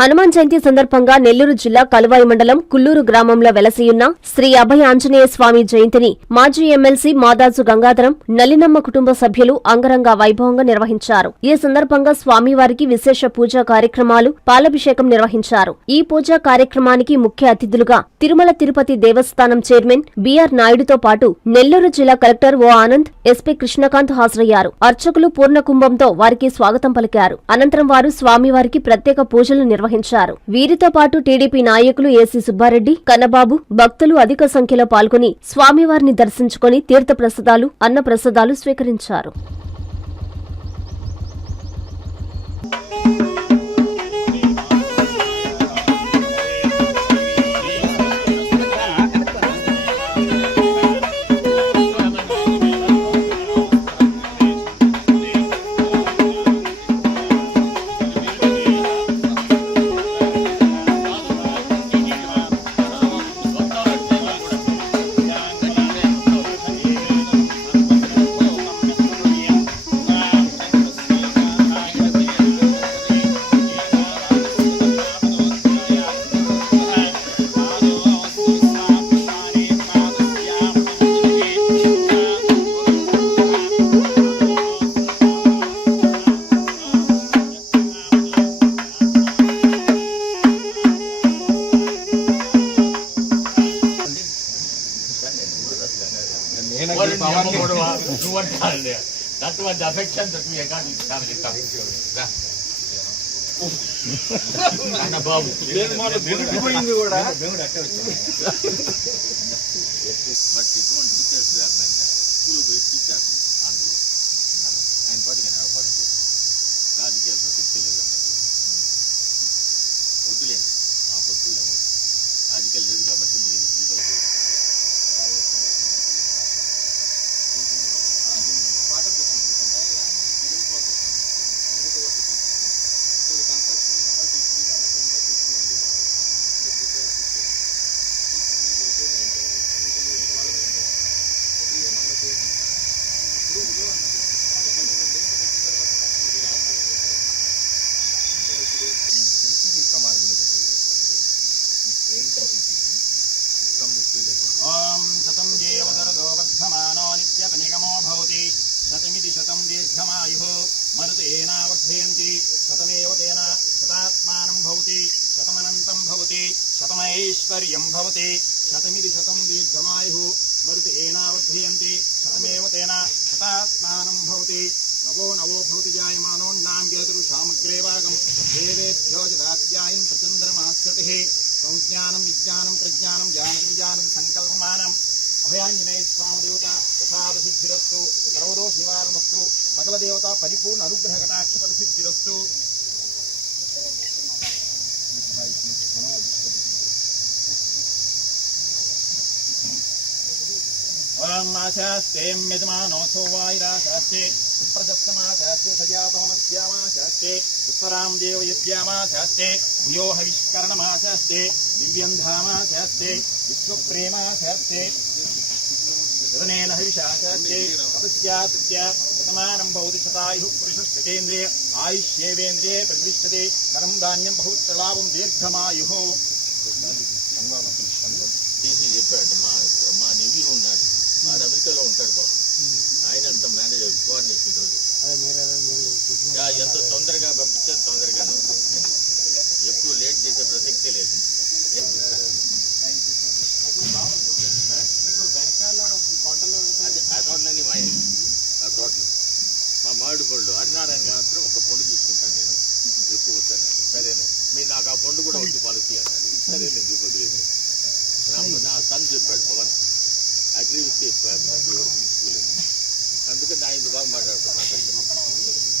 హనుమాన్ జయంతి సందర్భంగా నెల్లూరు జిల్లా కలువాయి మండలం కుల్లూరు గ్రామంలో వెలసియున్న శ్రీ అభయ ఆంజనేయ స్వామి జయంతిని మాజీ ఎమ్మెల్సీ మాదాజు గంగాధరం నలినమ్మ కుటుంబ సభ్యులు అంగరంగ వైభవంగా నిర్వహించారు. ఈ సందర్భంగా స్వామివారికి విశేష పూజా కార్యక్రమాలు పాలభిషేకం నిర్వహించారు. ఈ పూజా కార్యక్రమానికి ముఖ్య అతిథులుగా తిరుమల తిరుపతి దేవస్థానం చైర్మన్ బిఆర్ నాయుడుతో పాటు నెల్లూరు జిల్లా collector O Anand SP Krishnakanth హాజరయ్యారు. అర్చకులు పూర్ణ కుంభంతో వారికి స్వాగతం పలికారు. అనంతరం వారు స్వామివారికి ప్రత్యేక పూజలు నిర్వహించారు. వీరితో పాటు టీడీపీ నాయకులు ఏసీ సుబ్బారెడ్డి కన్నబాబు భక్తులు అధిక సంఖ్యలో పాల్గొని స్వామివారిని దర్శించుకుని తీర్థప్రసాదాలు అన్నప్రసాదాలు స్వీకరించారు. అటువంటి అఫెక్షన్ దట్ వి గాట్ దానికి రా అన్న బట్ ఇటువంటి టీచర్స్ స్కూల్ పోయి టీచర్ అందులో ఆయన పాటికి ఆయన వ్యాపారం చేసుకో రాజకీయ ప్రసక్తి లేదన్నాడు వద్దులేండి మాకు వద్దు ఏమో రాజకీయాలు లేదు కాబట్టి మీరు ఫ్రీగా అవుతుంది ఓం శతం దేవతరదో వర్ధమానో నిత్యపనిగమో భవతి శతమితి శతం దీర్ఘమాయు మరుతేనావర్ధయంతి శతమేవ తేన శతాత్మానం భవతి శతమనంతం భవతి శతమైశ్వర్యం భవతి శతమితి శతం దీర్ఘమాయు మరుతేనావర్ధయంతి శతమేవ తేన శతాత్మానం భవతి నవో నవో భవతి జాయమానోన్నాం కేతురుషామగ్రేవాగం వేదేభ్యో జదాత్యాయం ప్రచంద్రమాస్యతి సంజ్ఞానం విజ్ఞానం ప్రజ్ఞానం జానతి విజానతి సంకల్పమానం అభయాంజనేయ స్వామదేవత ప్రసాద సిద్ధిరస్తు సర్వదోష నివారణమస్తు సకల దేవత పరిపూర్ణ అనుగ్రహ కటాక్ష పరిసిద్ధిరస్తు ఓం ఆశాస్తే యజమానోసో వాయురాశాస్తే సుప్రజస్తమాశాస్తే సజాతోమస్యామాశాస్తే ఉత్తరాం దేవ యజ్ఞామాశాస్తే భూయో గగనేన హవిషాశాస్తే తపస్యాత్య శతమానం భవతి శతాయు పురుషస్పతేంద్రియ ఆయుష్యేవేంద్రియ ప్రతిష్టతే ధనం ధాన్యం బహుత్రలాభం దీర్ఘమాయు చెప్పాడు మా మా నెవి ఉన్నాడు వాడు అమెరికాలో ఉంటాడు బాబు ఆయన అంత మేనేజర్ కోఆర్డినేషన్ రోజు. యా, ఎంత తొందరగా పంపిస్తే తొందరగా ఎక్కువ లేట్ చేసే ప్రసక్తే లేదు. అదే, ఆ తోటలన్నీ మాయ. ఆ తోటలు. మా మామిడి పళ్ళు అన్నారాయణ మాత్రం ఒక పండు తీసుకుంటాను నేను. ఎక్కువ వద్దాను సరేనే మీరు నాకు ఆ పండు కూడా వద్దు పాలసీ అన్నాడు సరేనండి వదిలేదు నా నా సన్ చెప్పాడు పవన్. అగ్రి విత్ ఎవరు తీసుకోలేదు. అందుకని నా ఇంత బాగా మాట్లాడుతున్నాను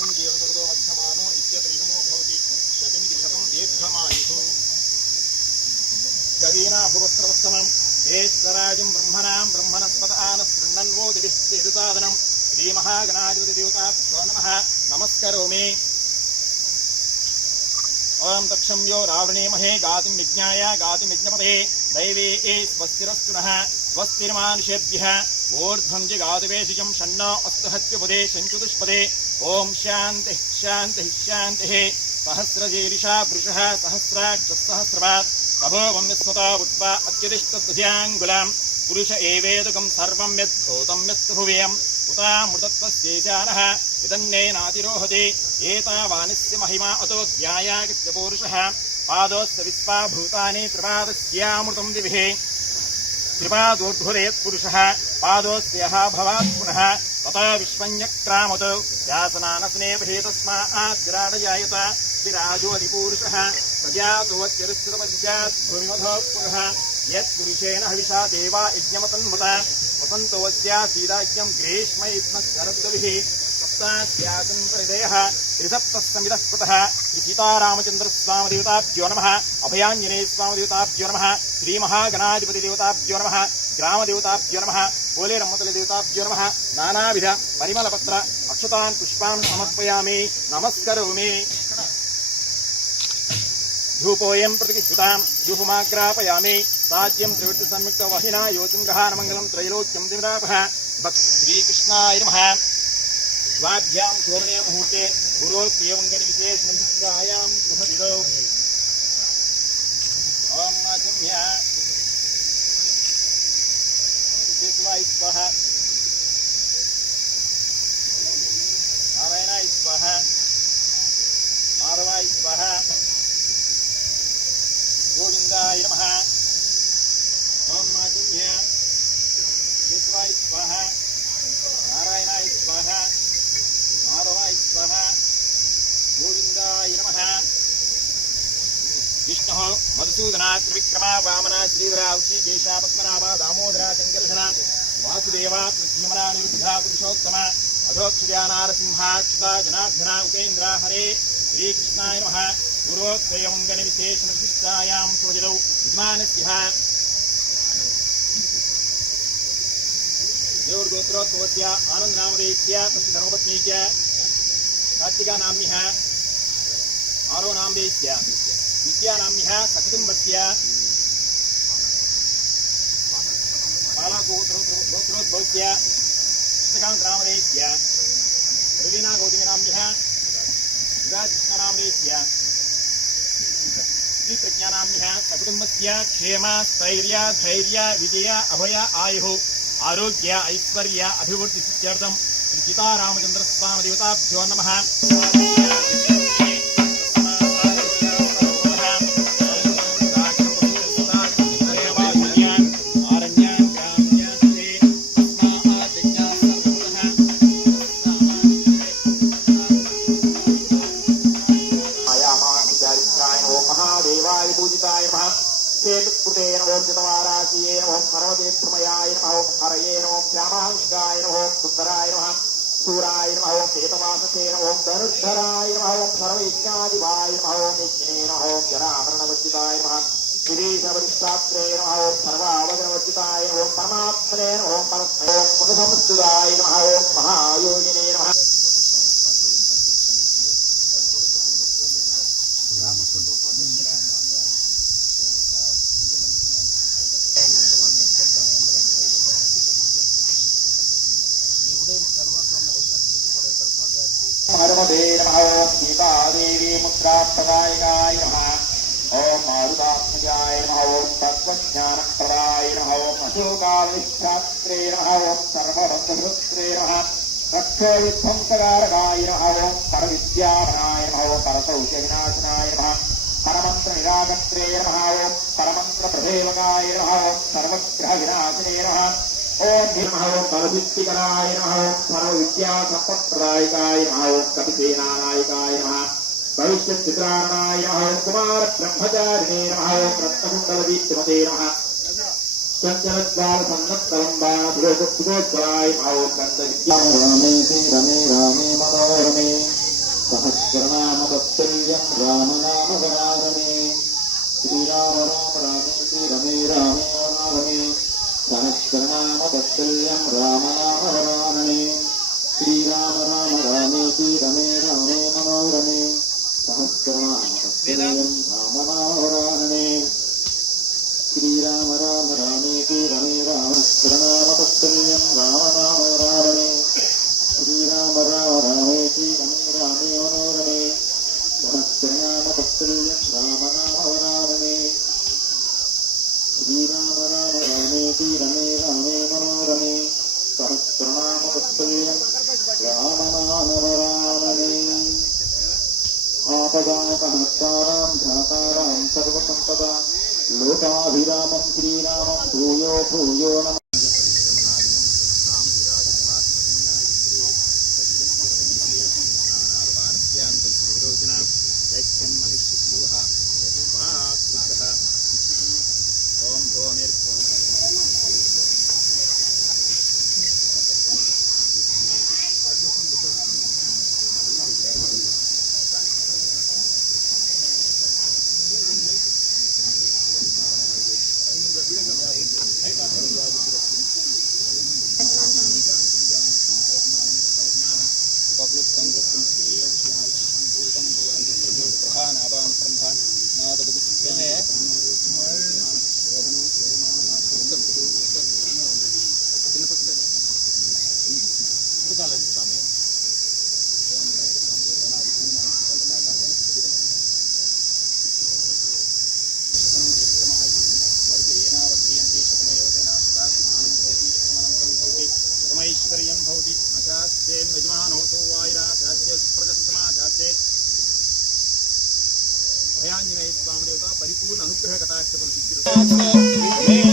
पुञ्जेव सर्वो वर्धमानो इत्यत्रिगमो भवति। शतमिति शतं दीर्घमायुः। कवीनाभुवस्त्रवत्तमं येश्वराजं ब्रह्मणां ब्रह्मणस्पत आनस्तृण्वो दिभिः दैवे ए स्वस्तिरस्तु स्वस्तिर्मानुषेभ्यः ऊर्ध्वं जिगादिवेशिजं षण्ण अस्तुहत्युपदे शञ्चुतुष्पदे ॐ शान्तिः शान्तिः शान्तिः। सहस्रजीरिषा पुरुषः, सहस्राक्षसहस्रवात्। प्रभोवं विस्मता उत्पा अत्यतिष्ठद्भुजाङ्गुलाम् पुरुष एवेदकं सर्वं यद्भूतं यस्तु भुवियम् उतामृतत्वस्यैचानः वितन्नेनातिरोहति एतावानिस्य महिमा अतो ध्यायाकृत्यपूरुषः पादोस्य विस्वा भूतानि त्रिपादस्यामृतं दिभिः। त्रिपादोद्धुरेत् पुरुषः पादोऽस्त्यः भवात् पुनः ततो विश्वञ्जक्रामत् यासनानसने विराजोऽधिपूरुषः। प्रजातुवत्यरुस्रपतिजात् यत्पुरुषेण हविषा देवा यज्ञमतन्मत। वसन्तोऽस्या सीदाज्ञम् ग्रीष्म इत्मत्करद्गविः సమిదः కృతः శ్రీ సీతారామచంద్రస్వామదేవతాభ్యో నమः అభయాంజనేయ స్వామదేవతాభ్యో నమः శ్రీమహాగణాధిపతి దేవతాభ్యో నమः గ్రామదేవతాభ్యో నమः పోలేరమ్మతల దేవతాభ్యో నమः నానావిధ పరిమళపత్ర అక్షతాన్ పుష్పాన్ సమర్పయామి నమస్కరోమి ధూపోయం ప్రతిష్ఠితాం ధూపమాగ్రాపయామి సాధ్యం త్రివృత్తి సంయుక్త వహినా యోచింగ్రహారమంగళం గహానమంగళం త్రైలోక్యం దివిరాపః శ్రీకృష్ణాయ నమః स्वाभ्यां विशेष गुरोप्येवङ्गनिविशेषमन्दिरायां सुभदिदौ ओम आचम्य। विशेषवाय स्वाहा नारायणाय स्वाहा माधवाय स्वाहा गोविंदाय नमः। ओम आचम्य। विशेषवाय स्वाहा नारायणाय स्वाहा विश्वः मधुसूदना, त्रिविक्रमा, वामना, श्रीधरा उषीकेशा पद्मनाभा, दामोदरा शङ्कर्षणा वासुदेवा प्रद्युमना निरुद्धा, पुरुषोत्तमा अधोक्षुजा नारसिंहाक्षुता जनार्दना, उपेन्द्रा, हरे, श्रीकृष्णाय नमः। पूर्वोत्तयोऽङ्गन पूर्वोत्तयमङ्गनविशेषविशिष्टायां विशिष्टायां विद्मानस्यः। ದೇವ್ರ ಗೋತ್ರೋದ್ಭವತ್ಯ ಆನಂದ तस्य धर्मपत्नी च कार्तिकानाम्यः आरो नाम्बेस्य विद्यानाम्यः सकुटुम्बस्य बालागोत्रोद्भवस्य रवीना सकुटुम्बस्य स्थैर्य धैर्य विजय अभय आयुः आरोग्य ऐश्वर्य अभिवृद्धिसिद्ध्यर्थं శ్రీ సీతారామచంద్ర దేవతాభ్యో నమ. సుందరాయ నమ సూరాయ నమ ఓం కేతవాసే నమ ఓం ధనుర్ధరాయ నమ ఓం సర్వైజ్ఞాదివాయ నమ ఓం యజ్ఞే నమ ఓం జరాభరణవర్జితాయ నమ గిరీశవరిష్టాత్రే నమ ఓం సర్వావగణవర్జితాయ పరమాత్మనే ఓం పరస్మే ఓం పునఃసంస్థుతాయ నమ మహాయోగినే నమ पुनसंस्तुताय नमः ओं महायोगिने नमः हरमदे नमः ॐ सीतादेवी मुद्राप्रदायकाय नमः ॐ मारुतात्मजाय नमः ॐ तत्त्वज्ञानप्रदाय नमः ॐ अशोकाविष्ठात्रे नमः ॐ सर्वबन्धभृत्रे नमः रक्षोविध्वंसकारकाय नमः ॐ परविद्यामनाय नमः ॐ परसौख्यविनाशनाय नमः परमन्त्रनिरागत्रे नमः ॐ परमन्त्रप्रसेवकाय नमः ॐ सर्वग्रहविनाशिने नमः ओम नमः ओम परवित्तिकराय नमः ओम सर्वविद्यासम्पत्प्रदायकाय नमः ओम कपिसेनानायकाय नमः भविष्यत्पित्राणाय नमः कुमारब्रह्मचारिणे नमः रत्नकुण्डलदीप्तिमते नमः चञ्चलद्वारसन्नत्तरम्बाणसुरोज्ज्वलाय नमः कन्दविद्यामेति रमे रामे मनोरमे सहस्रनाम तत्तुल्यं रामनामवरानने श्रीराम राम రామనామవరామణే ఆపదాపహస్తారాం ధాతారాం సర్వసంపదా లోకాభిరామం శ్రీరామం భూయో భూయో నమ ैश्वर्यं भवति। अचास्ते यजमानोऽसौ वायुरा जास्ते प्रजस्मा जाते ಭಯಾಂಜನೇಯ ಸ್ವಾಮಿ ದೇವತ ಪರಿಪೂರ್ಣ ಅನುಗ್ರಹ ಕಟಾಕ್ಷವನ್ನು ಸಿಕ್ಕಿರುತ್ತದೆ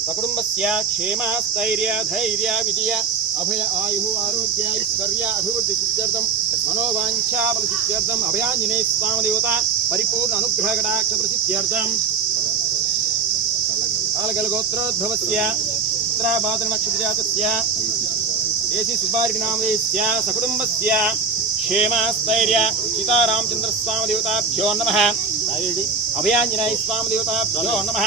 ಸಕುಟುಂಬಸ್ಯ ಕ್ಷೇಮ ಸ್ಥೈರ್ಯ ಧೈರ್ಯ ವಿಜಯ अभय आयु आरोग्याय ऐश्वर्य अभिवृद्धि सिद्ध्यर्थम मनोवांछा बल सिद्ध्यर्थम अभयांजने स्वाम देवता परिपूर्ण अनुग्रह कटाक्ष प्रसिद्ध्यर्थम एसि सकुटुम्बस्य, क्षेमस्थैर्य सीतारामचन्द्रस्वामदेवताभ्यो नमः। स्वामदेवताभ्यो नमः।